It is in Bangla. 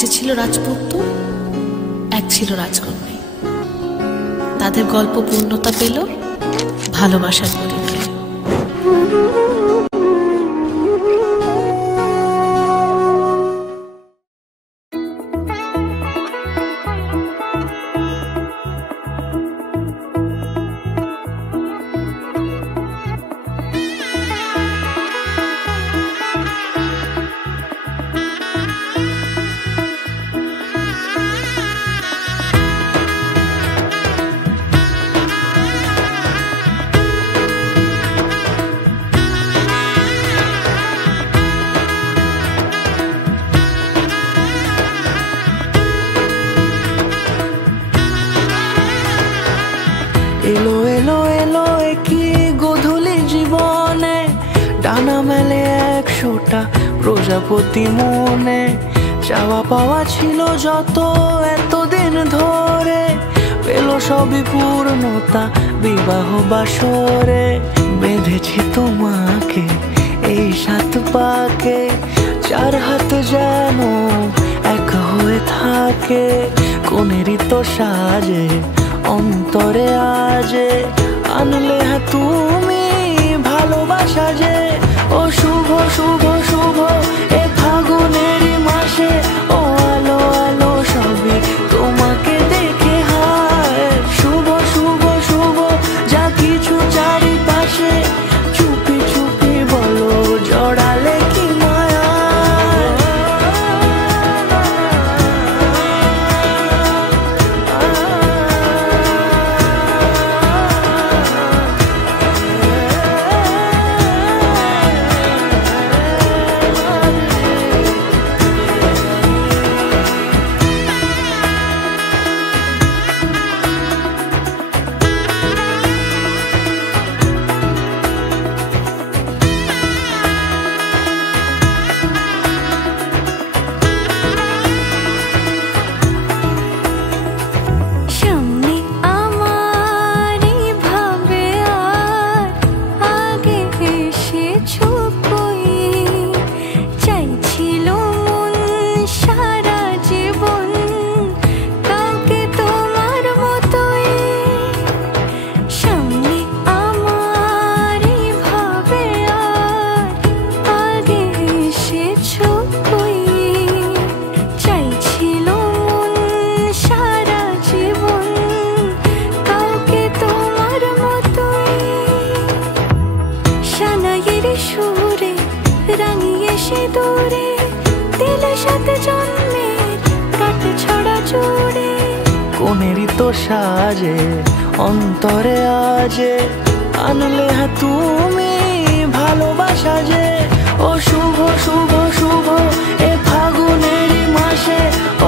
যে ছিল রাজপুত্র, এক ছিল রাজকন্যা। তাদের গল্প পূর্ণতা পেল ভালোবাসার পরিচয়ে। এলো এলো এলো কি গোধূলি জীবনে, ডানা মেলে 100টা প্রজাপতি মনে। চাওয়া পাওয়া ছিল যত এতদিন ধরে, পেল সবই পূর্ণতা বিবাহ বাসরে। বেঁধেছি তোমাকে এই 7 পাকে, 4 হাত যেন এক হয়ে থাকে। কোনেরই তো সাজে অন্তরে আজে, আনলে তুমি ভালোবাসা যে। ও শুভ শুভ শুভ এ ফাগুনেরই মাসে, ও আলো আলো সবই তোমাকে দেখে হায়। শুভ শুভ শুভ যা কিছু চারিপাশে, চুপি চুপি বলো জড়ালে কি মায়া। কোনেরই তো সাজে অন্তরে আজে, আনলে তুমি ভালোবাসা যে। ও শুভ শুভ শুভ এ ফাগুনেরই মাসে, ও